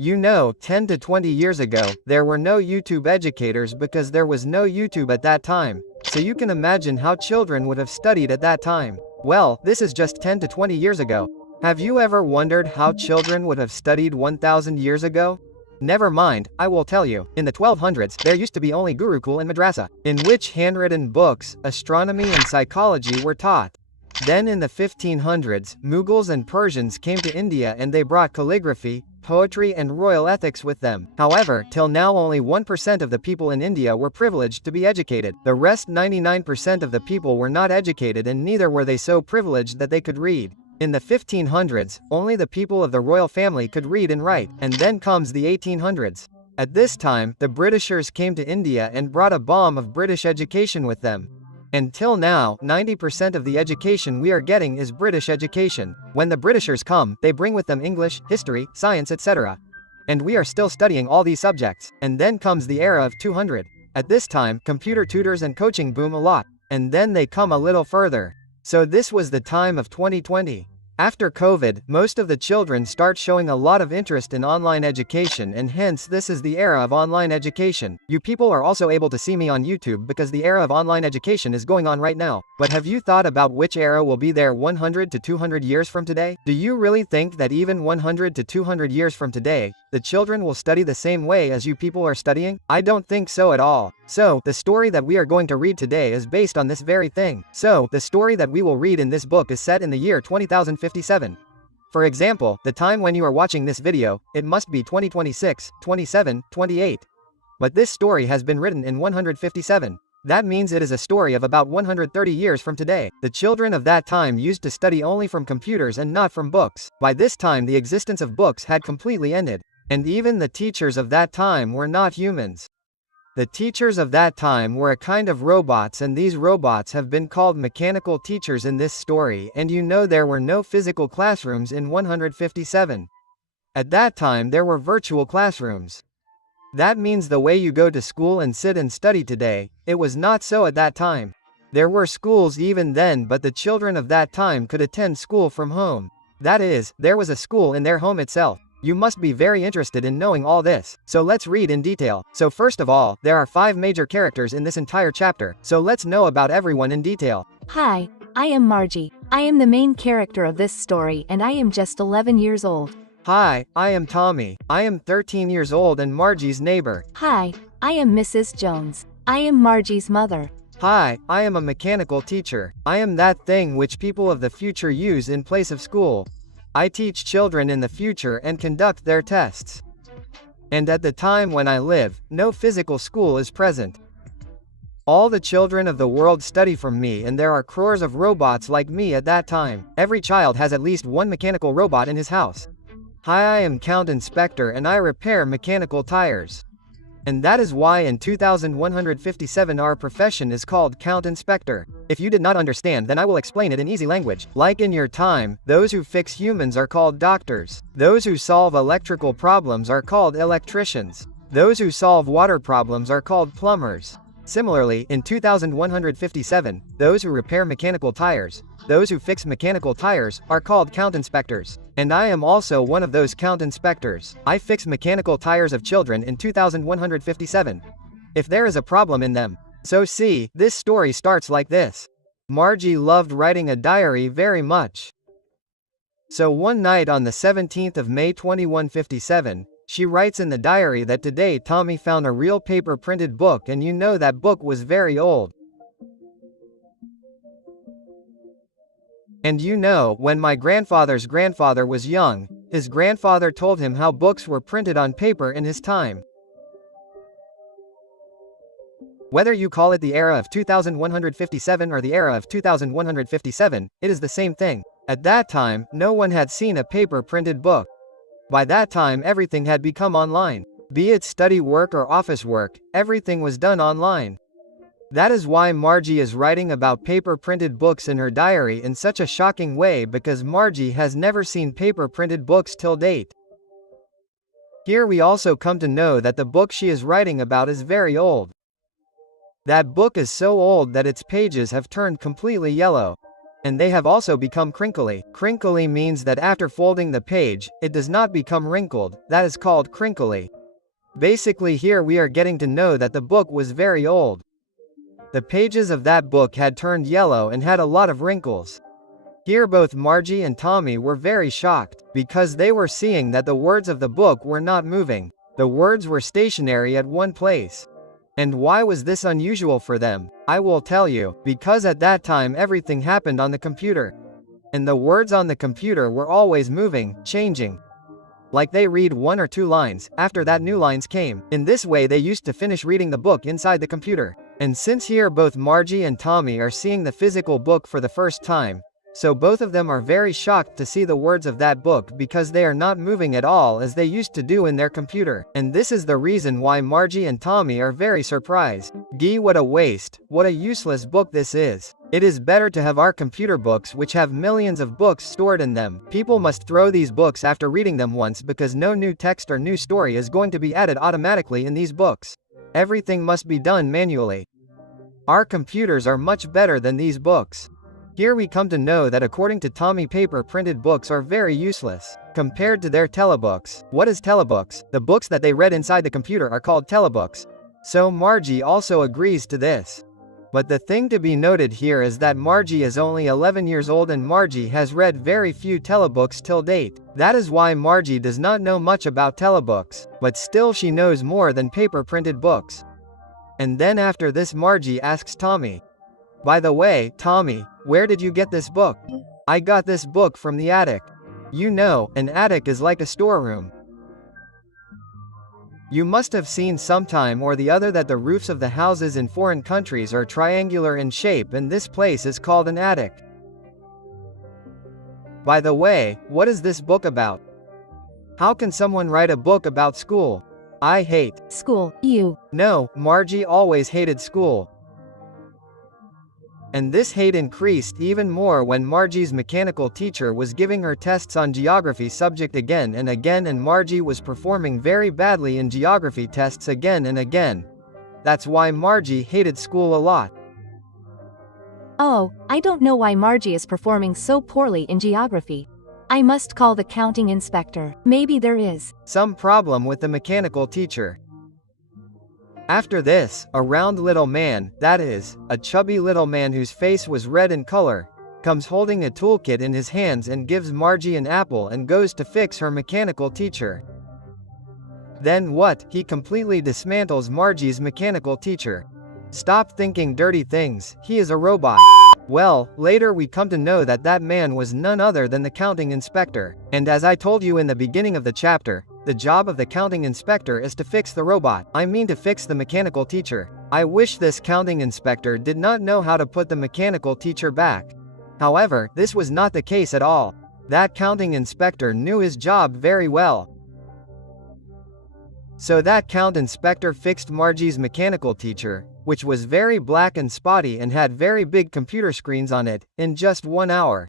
You know, 10 to 20 years ago, there were no YouTube educators because there was no YouTube at that time. So you can imagine how children would have studied at that time. Well, this is just 10 to 20 years ago. Have you ever wondered how children would have studied 1000 years ago? Never mind, I will tell you. In the 1200s, there used to be only Gurukul and Madrasa, in which handwritten books, astronomy and psychology were taught. Then in the 1500s, Mughals and Persians came to India and they brought calligraphy, poetry and royal ethics with them. However, till now only 1% of the people in India were privileged to be educated. The rest 99% of the people were not educated and neither were they so privileged that they could read. In the 1500s, only the people of the royal family could read and write, and then comes the 1800s. At this time, the Britishers came to India and brought a bomb of British education with them. Until now, 90% of the education we are getting is British education. When the Britishers come, they bring with them English, history, science, etc. And we are still studying all these subjects. And then comes the era of 200. At this time, computer tutors and coaching boom a lot. And then they come a little further. So this was the time of 2020. After COVID, most of the children start showing a lot of interest in online education and hence this is the era of online education. You people are also able to see me on YouTube because the era of online education is going on right now. But have you thought about which era will be there 100 to 200 years from today? Do you really think that even 100 to 200 years from today, the children will study the same way as you people are studying? I don't think so at all. So, the story that we are going to read today is based on this very thing. So, the story that we will read in this book is set in the year 20,057. For example, the time when you are watching this video, it must be 2026, 27, 28. But this story has been written in 157. That means it is a story of about 130 years from today. The children of that time used to study only from computers and not from books. By this time the existence of books had completely ended. And even the teachers of that time were not humans. The teachers of that time were a kind of robots and these robots have been called mechanical teachers in this story and you know there were no physical classrooms in 157. At that time there were virtual classrooms. That means the way you go to school and sit and study today, it was not so at that time. There were schools even then but the children of that time could attend school from home. That is, there was a school in their home itself. You must be very interested in knowing all this. So let's read in detail. So first of all, there are 5 major characters in this entire chapter. So let's know about everyone in detail. Hi, I am Margie. I am the main character of this story and I am just 11 years old. Hi, I am Tommy. I am 13 years old and Margie's neighbor. Hi, I am Mrs. Jones. I am Margie's mother. Hi, I am a mechanical teacher. I am that thing which people of the future use in place of school. I teach children in the future and conduct their tests. And at the time when I live, no physical school is present. All the children of the world study from me and there are crores of robots like me at that time. Every child has at least one mechanical robot in his house. Hi, I am Count Inspector and I repair mechanical tires. And that is why in 2157 our profession is called Count Inspector. If you did not understand then I will explain it in easy language. Like in your time, those who fix humans are called doctors. Those who solve electrical problems are called electricians. Those who solve water problems are called plumbers. Similarly, in 2157, those who repair mechanical tires, those who fix mechanical tires, are called count inspectors. And I am also one of those count inspectors. I fix mechanical tires of children in 2157. If there is a problem in them. So see, this story starts like this. Margie loved writing a diary very much. So one night on the 17th of May 2157, she writes in the diary that today Tommy found a real paper printed book and you know that book was very old. And you know, when my grandfather's grandfather was young, his grandfather told him how books were printed on paper in his time. Whether you call it the era of 2157 or the era of 2157, it is the same thing. At that time, no one had seen a paper printed book. By that time everything had become online. Be it study work or office work, everything was done online. That is why Margie is writing about paper printed books in her diary in such a shocking way because Margie has never seen paper printed books till date. Here we also come to know that the book she is writing about is very old. That book is so old that its pages have turned completely yellow. And they have also become crinkly. Crinkly means that after folding the page, it does not become wrinkled, that is called crinkly. Basically here we are getting to know that the book was very old. The pages of that book had turned yellow and had a lot of wrinkles. Here both Margie and Tommy were very shocked, because they were seeing that the words of the book were not moving. The words were stationary at one place. And why was this unusual for them? I will tell you, because at that time everything happened on the computer. And the words on the computer were always moving, changing. Like they read 1 or 2 lines, after that new lines came. In this way they used to finish reading the book inside the computer. And since here both Margie and Tommy are seeing the physical book for the first time, so both of them are very shocked to see the words of that book because they are not moving at all as they used to do in their computer. And this is the reason why Margie and Tommy are very surprised. Gee, what a waste, what a useless book this is. It is better to have our computer books which have millions of books stored in them. People must throw these books after reading them once because no new text or new story is going to be added automatically in these books. Everything must be done manually. Our computers are much better than these books. Here we come to know that according to Tommy, paper printed books are very useless compared to their telebooks. What is telebooks? The books that they read inside the computer are called telebooks. So Margie also agrees to this. But the thing to be noted here is that Margie is only 11 years old and Margie has read very few telebooks till date. That is why Margie does not know much about telebooks, but still she knows more than paper printed books. And then after this Margie asks Tommy, "By the way, Tommy, where did you get this book?" "I got this book from the attic." You know, an attic is like a storeroom. You must have seen sometime or the other that the roofs of the houses in foreign countries are triangular in shape, and this place is called an attic. By the way, what is this book about? How can someone write a book about school? I hate School, No, Margie always hated school. And this hate increased even more when Margie's mechanical teacher was giving her tests on geography subject again and again, and Margie was performing very badly in geography tests again and again. That's why Margie hated school a lot. Oh, I don't know why Margie is performing so poorly in geography. I must call the counting inspector. Maybe there is some problem with the mechanical teacher. After this, a round little man, that is, a chubby little man whose face was red in color, comes holding a toolkit in his hands and gives Margie an apple and goes to fix her mechanical teacher. Then what? He completely dismantles Margie's mechanical teacher. Stop thinking dirty things, he is a robot. Well, later we come to know that that man was none other than the counting inspector. And as I told you in the beginning of the chapter, the job of the counting inspector is to fix the robot. I mean to fix the mechanical teacher. I wish this counting inspector did not know how to put the mechanical teacher back. However, this was not the case at all. That counting inspector knew his job very well. So that count inspector fixed Margie's mechanical teacher, which was very black and spotty and had very big computer screens on it, in just 1 hour.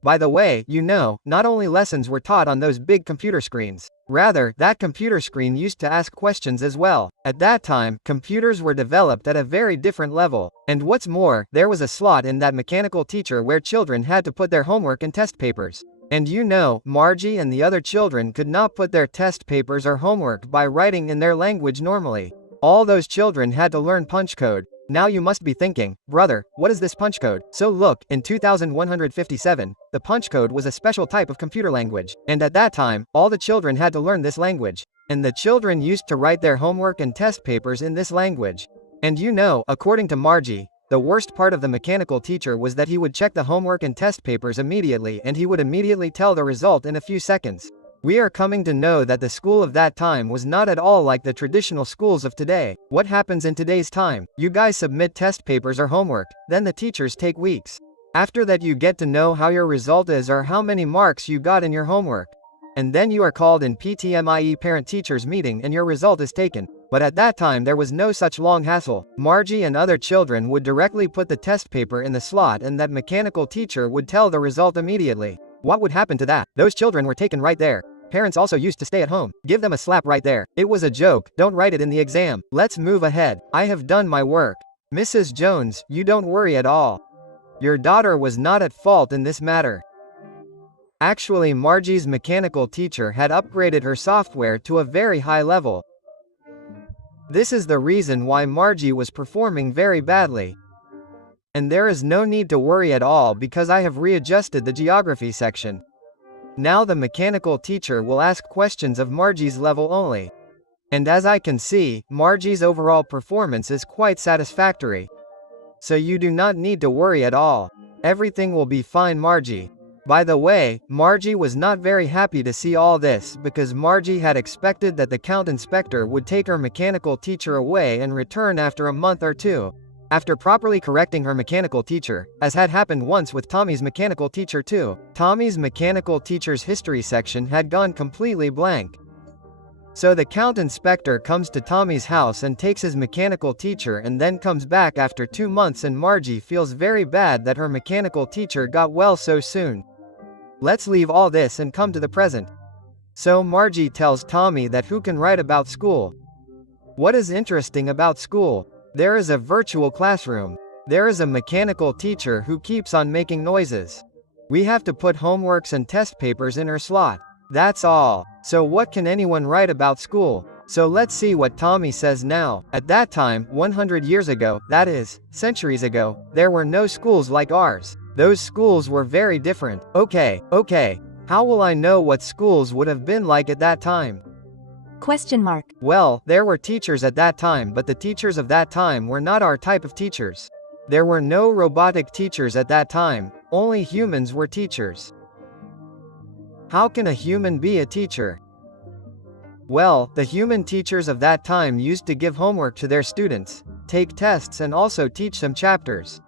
By the way, you know, not only lessons were taught on those big computer screens. Rather, that computer screen used to ask questions as well. At that time, computers were developed at a very different level. And what's more, there was a slot in that mechanical teacher where children had to put their homework and test papers. And you know, Margie and the other children could not put their test papers or homework by writing in their language normally. All those children had to learn punch code. Now you must be thinking, brother, what is this punch code? So look, in 2157, the punch code was a special type of computer language. And at that time, all the children had to learn this language. And the children used to write their homework and test papers in this language. And you know, according to Margie, the worst part of the mechanical teacher was that he would check the homework and test papers immediately and he would immediately tell the result in a few seconds. We are coming to know that the school of that time was not at all like the traditional schools of today. What happens in today's time? You guys submit test papers or homework, then the teachers take weeks. After that you get to know how your result is or how many marks you got in your homework. And then you are called in PTMIE parent-teachers meeting and your result is taken. But at that time there was no such long hassle. Margie and other children would directly put the test paper in the slot and that mechanical teacher would tell the result immediately. What would happen to that? Those children were taken right there. Parents also used to stay at home. Give them a slap right there. It was a joke, don't write it in the exam. Let's move ahead. I have done my work. Mrs. Jones, you don't worry at all. Your daughter was not at fault in this matter. Actually, Margie's mechanical teacher had upgraded her software to a very high level. This is the reason why Margie was performing very badly. And there is no need to worry at all because I have readjusted the geography section. Now the mechanical teacher will ask questions of Margie's level only. And as I can see, Margie's overall performance is quite satisfactory. So you do not need to worry at all. Everything will be fine, Margie. By the way, Margie was not very happy to see all this because Margie had expected that the count inspector would take her mechanical teacher away and return after a month or two. After properly correcting her mechanical teacher, as had happened once with Tommy's mechanical teacher too, Tommy's mechanical teacher's history section had gone completely blank. So the count inspector comes to Tommy's house and takes his mechanical teacher and then comes back after 2 months, and Margie feels very bad that her mechanical teacher got well so soon. Let's leave all this and come to the present. So Margie tells Tommy that who can write about school. What is interesting about school? There is a virtual classroom. There is a mechanical teacher who keeps on making noises. We have to put homeworks and test papers in her slot. That's all. So what can anyone write about school? So let's see what Tommy says now. At that time, 100 years ago, that is, centuries ago, there were no schools like ours. Those schools were very different. Okay. How will I know what schools would have been like at that time? Question mark. Well, there were teachers at that time, but the teachers of that time were not our type of teachers. There were no robotic teachers at that time, only humans were teachers. How can a human be a teacher? Well, the human teachers of that time used to give homework to their students, take tests, and also teach them chapters.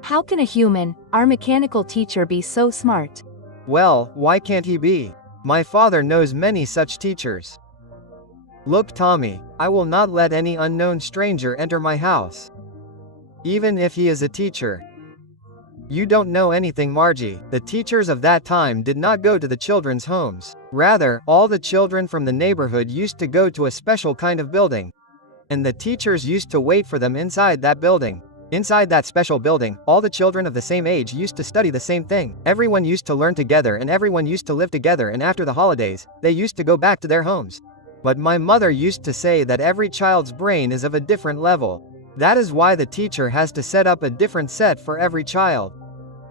How can a human, our mechanical teacher, be so smart? Well, why can't he be? My father knows many such teachers. Look, Tommy, I will not let any unknown stranger enter my house. Even if he is a teacher. You don't know anything, Margie. The teachers of that time did not go to the children's homes. Rather, all the children from the neighborhood used to go to a special kind of building. And the teachers used to wait for them inside that building. Inside that special building, all the children of the same age used to study the same thing. Everyone used to learn together and everyone used to live together, and after the holidays, they used to go back to their homes. But my mother used to say that every child's brain is of a different level. That is why the teacher has to set up a different set for every child.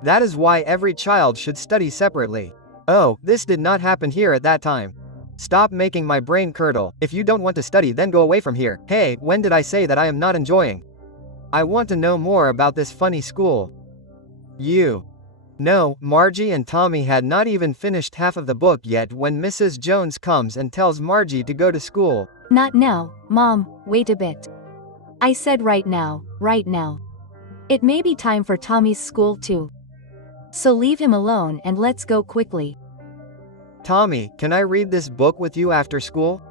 That is why every child should study separately. Oh, this did not happen here at that time. Stop making my brain curdle. If you don't want to study, then go away from here. Hey, when did I say that I am not enjoying? I want to know more about this funny school. No, Margie and Tommy had not even finished half of the book yet when Mrs. Jones comes and tells Margie to go to school. Not now, Mom, wait a bit. I said right now. It may be time for Tommy's school too. So leave him alone and let's go quickly. Tommy, can I read this book with you after school?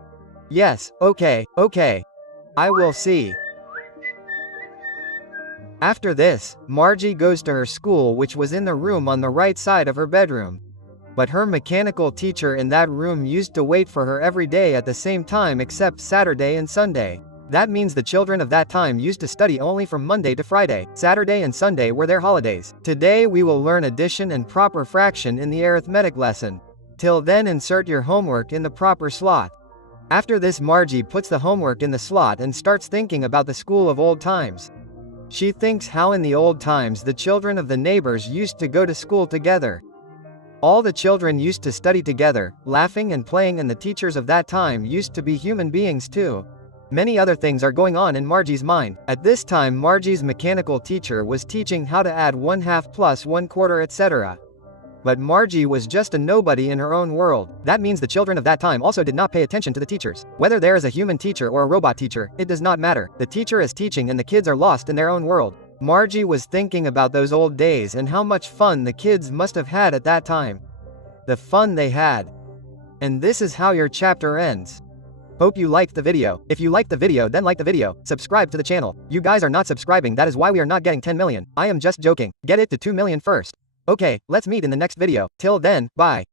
Yes, okay. I will see. After this, Margie goes to her school, which was in the room on the right side of her bedroom. But her mechanical teacher in that room used to wait for her every day at the same time except Saturday and Sunday. That means the children of that time used to study only from Monday to Friday. Saturday and Sunday were their holidays. Today we will learn addition and proper fraction in the arithmetic lesson. Till then, insert your homework in the proper slot. After this, Margie puts the homework in the slot and starts thinking about the school of old times. She thinks how in the old times the children of the neighbors used to go to school together. All the children used to study together, laughing and playing, and the teachers of that time used to be human beings too. Many other things are going on in Margie's mind. At this time, Margie's mechanical teacher was teaching how to add 1/2 plus 1/4, etc. But Margie was just a nobody in her own world. That means the children of that time also did not pay attention to the teachers. Whether there is a human teacher or a robot teacher, it does not matter. The teacher is teaching and the kids are lost in their own world. Margie was thinking about those old days and how much fun the kids must have had at that time. The fun they had. And this is how your chapter ends. Hope you liked the video. If you liked the video, then like the video, subscribe to the channel. You guys are not subscribing, that is why we are not getting 10 million. I am just joking. Get it to 2 million first. Okay, let's meet in the next video. Till then, bye.